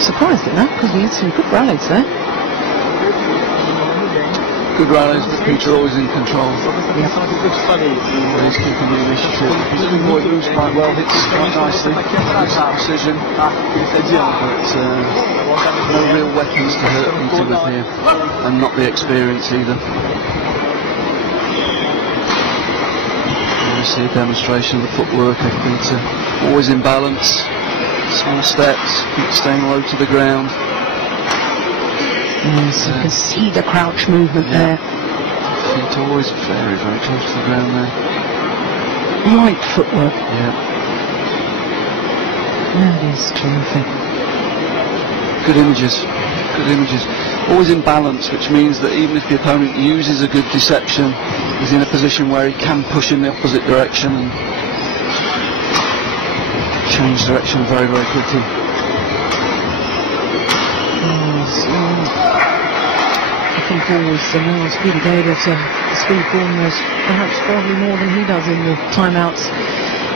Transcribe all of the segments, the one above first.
I'm surprised at that, because we had some good rallies there. Good rallies, but Peter always in control. Yep. He's keeping the initiative. He's boy moves quite well, hits quite nicely. It's out precision, but no real weapons to hurt Peter with here, and not the experience either. You see a demonstration of the footwork of Peter. Always in balance, small steps, keep staying low to the ground. Yes, you can see the crouch movement there. Feet always very, very close to the ground there. Light footwork. Yeah. That is terrific. Good images. Good images. Always in balance, which means that even if the opponent uses a good deception, he's in a position where he can push in the opposite direction and change direction very, very quickly. Looking forward to now Speedy Gade to speed corners, perhaps probably more than he does in the timeouts,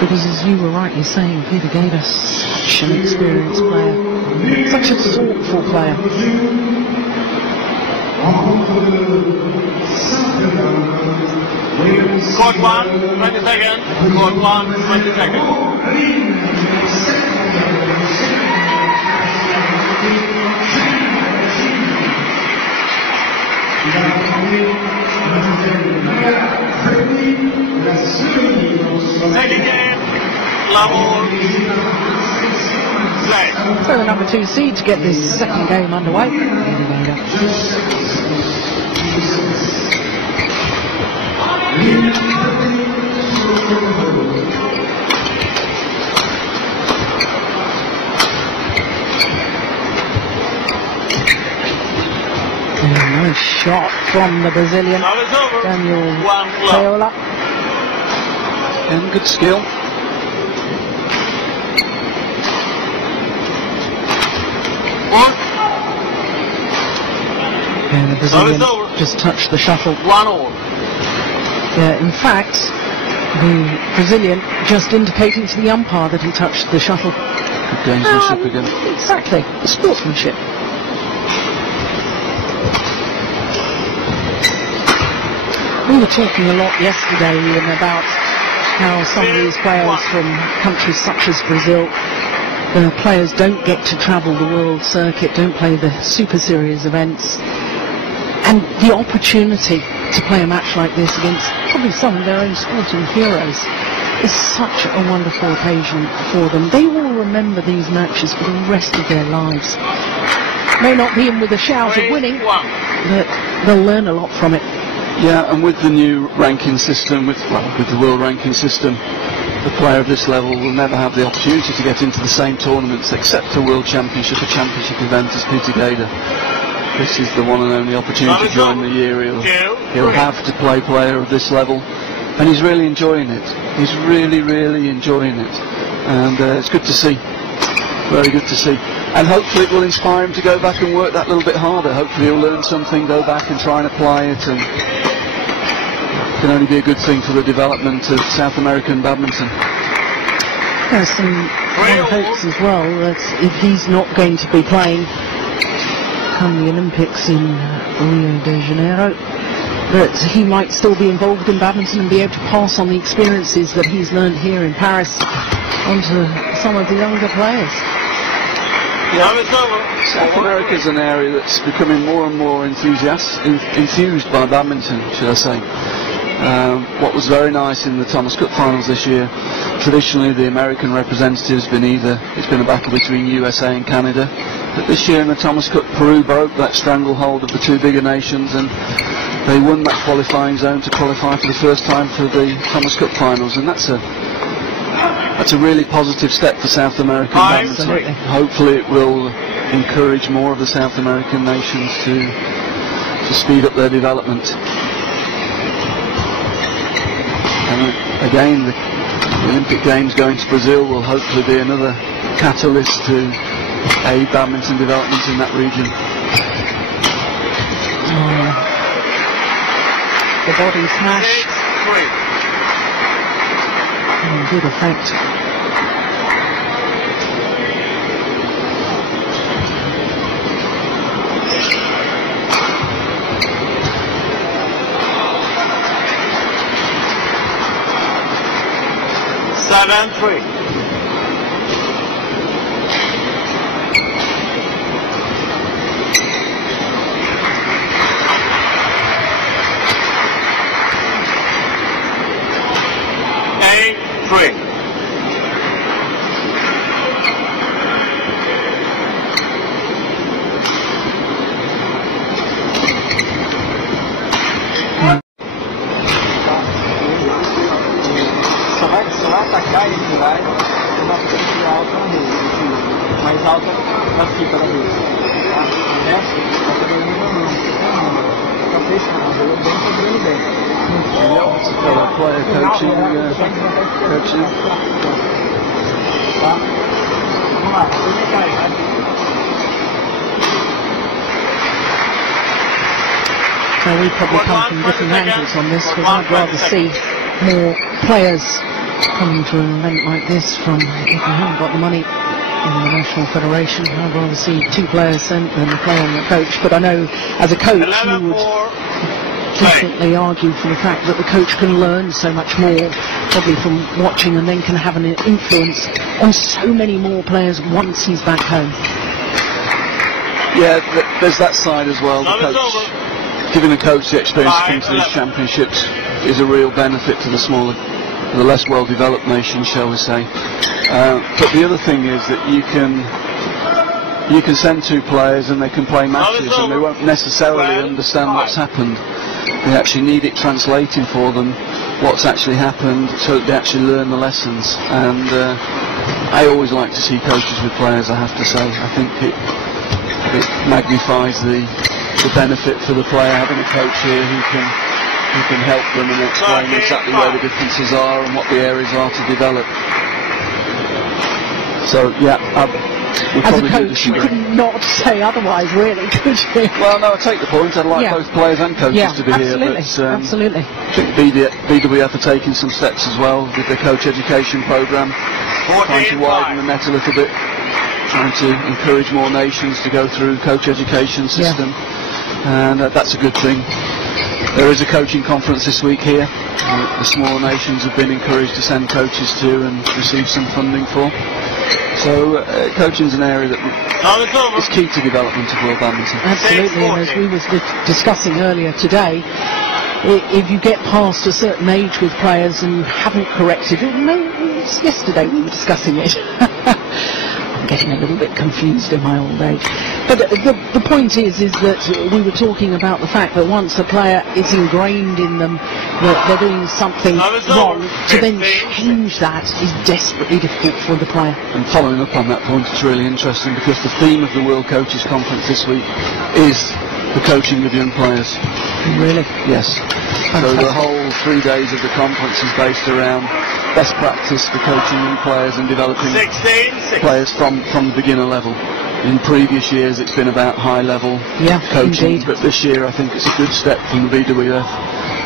because as you were rightly saying, Peter Gade is such an experienced player, such a thoughtful player. Court 1, 20 seconds. Court 1, 20 seconds. Second game, level play. So the number 2 seed to get this second game underway. Nice shot from the Brazilian Daniel Paiola. And good skill. And the Brazilian just touched the shuttle. 1-all. Yeah, in fact, the Brazilian just indicating to the umpire that he touched the shuttle. Good gamesmanship again. Exactly, sportsmanship. We were talking a lot yesterday, Ian, about how some of these players from countries such as Brazil, the players don't get to travel the world circuit, don't play the Super Series events, and the opportunity to play a match like this against probably some of their own sporting heroes is such a wonderful occasion for them. They will remember these matches for the rest of their lives. May not be in with a shout of winning, but they'll learn a lot from it. Yeah, and with the new ranking system, with the world ranking system, the player of this level will never have the opportunity to get into the same tournaments except a world championship, a championship event as Peter Gade. This is the one and only opportunity during the year he'll have to play player of this level, and he's really enjoying it. He's really, really enjoying it, and it's good to see. Very good to see. And hopefully it will inspire him to go back and work that little bit harder. Hopefully he'll learn something, go back and try and apply it, and it can only be a good thing for the development of South American badminton. There's some hopes as well that if he's not going to be playing come the Olympics in Rio de Janeiro, that he might still be involved in badminton and be able to pass on the experiences that he's learned here in Paris onto some of the younger players. Yeah. South America is an area that's becoming more and more enthused by badminton, should I say. What was very nice in the Thomas Cup finals this year, traditionally the American representative's been it's been a battle between USA and Canada, but this year in the Thomas Cup, Peru broke that stranglehold of the two bigger nations, and they won that qualifying zone to qualify for the first time for the Thomas Cup finals, and that's a really positive step for South American badminton. Hopefully it will encourage more of the South American nations to speed up their development. And again, the Olympic Games going to Brazil will hopefully be another catalyst to aid badminton development in that region. The body smash. Good effect. 7-3. Só vai atacar esse vai, uma frente alta na rede, mais alta na fita da rede. O resto está trabalhando na mão, está fechando, jogando bem, está jogando bem. Player coaching, coaching. Tá? Vamos lá, vem cá, vai. So we probably come from different angles on this, but I'd rather see more players coming to an event like this from, if you haven't got the money in the National Federation, I'd rather see 2 players sent than a player and a coach. But I know as a coach you would definitely argue for the fact that the coach can learn so much more probably from watching and then can have an influence on so many more players once he's back home. Yeah, there's that side as well. The coach, giving the coach the experience to come to these championships is a real benefit to the smaller, the less well-developed nations, shall we say. But the other thing is that you can send 2 players and they can play matches and they won't necessarily understand what's happened. They actually need it translating for them what's actually happened so that they actually learn the lessons. And I always like to see coaches with players, I have to say. I think it magnifies the benefit for the player having a coach here who can help them and explain exactly where the differences are and what the areas are to develop. So yeah, as a coach you could not say otherwise, really, could you? Well, no, I take the point. I'd like both players and coaches to be here, but absolutely. I think BWF are taking some steps as well with their coach education programme, trying to widen the net a little bit, trying to encourage more nations to go through coach education system, and that's a good thing. There is a coaching conference this week here. The smaller nations have been encouraged to send coaches to and receive some funding for. So coaching is an area that is key to development of world badminton. Absolutely, and as we were discussing earlier today, if you get past a certain age with players and you haven't corrected it, no, it was yesterday we were discussing it. I'm getting a little bit confused in my old age. But the point is that we were talking about the fact that once a player is ingrained in them that they're doing something wrong, to then change that is desperately difficult for the player. And following up on that point, it's really interesting because the theme of the World Coaches Conference this week is the coaching of young players. Really? Yes. So the whole 3 days of the conference is based around best practice for coaching young players and developing players from the beginner level. In previous years it's been about high level coaching, but this year I think it's a good step from the BWF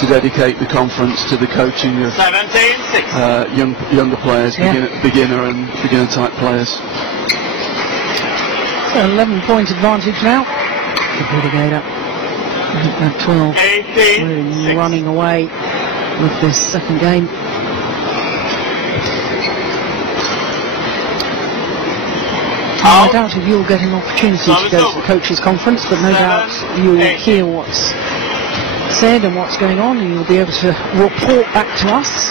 to dedicate the conference to the coaching of younger players, beginner and beginner type players. So 11-point advantage now for Gade. I think they're 12 really running away with this second game. I doubt if you'll get an opportunity to go to the coaches' conference, but no doubt you'll hear what's said and what's going on, and you'll be able to report back to us.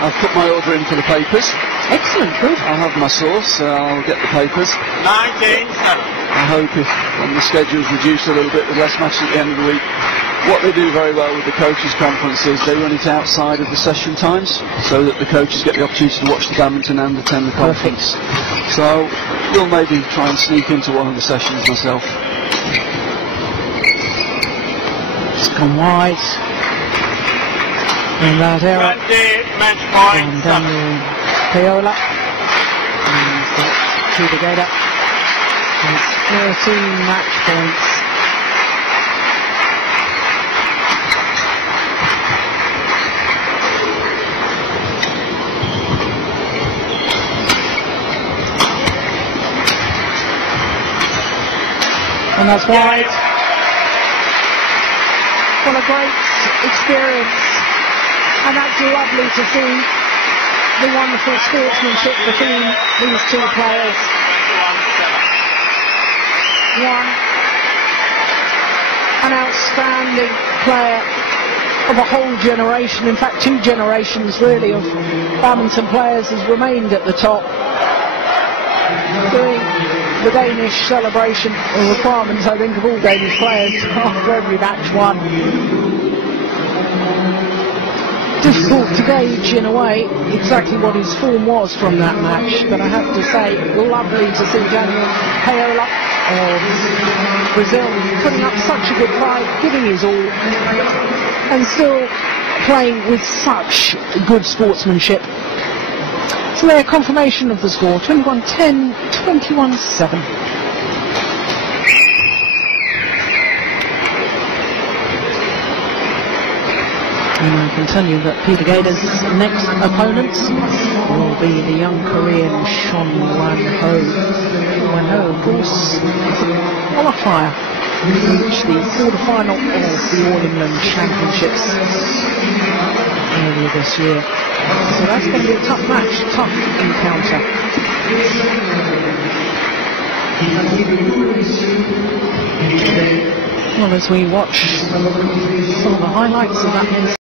I've put my order in for the papers. Excellent, good. I'll have my source, I'll get the papers. 19-7. I hope if when the schedule's reduced a little bit with less matches at the end of the week, what they do very well with the coaches' conference is they run it outside of the session times so that the coaches get the opportunity to watch the badminton and attend the conference. So we'll maybe try and sneak into one of the sessions myself. It's gone wide. In that error. 20 match point. And Paiola. And to the Gade. It's 13 match points. And that's wide. What a great experience. And that's lovely to see. the wonderful sportsmanship between these two players. One, an outstanding player of a whole generation, in fact 2 generations really of badminton players, has remained at the top, doing the Danish celebration or requirements, I think, of all Danish players after every match won. Difficult to gauge in a way exactly what his form was from that match, but I have to say, lovely to see Paiola of Brazil putting up such a good fight, giving his all, and still playing with such good sportsmanship. So their confirmation of the score, 21-10, 21-7. And I can tell you that Peter Gade's next opponent will be the young Korean Shon Wan-ho. Wan-ho, of course, is a qualifier to reach the quarter-final of the All England Championships earlier this year. So that's going to be a tough match, tough encounter. Well, as we watch some of the highlights of that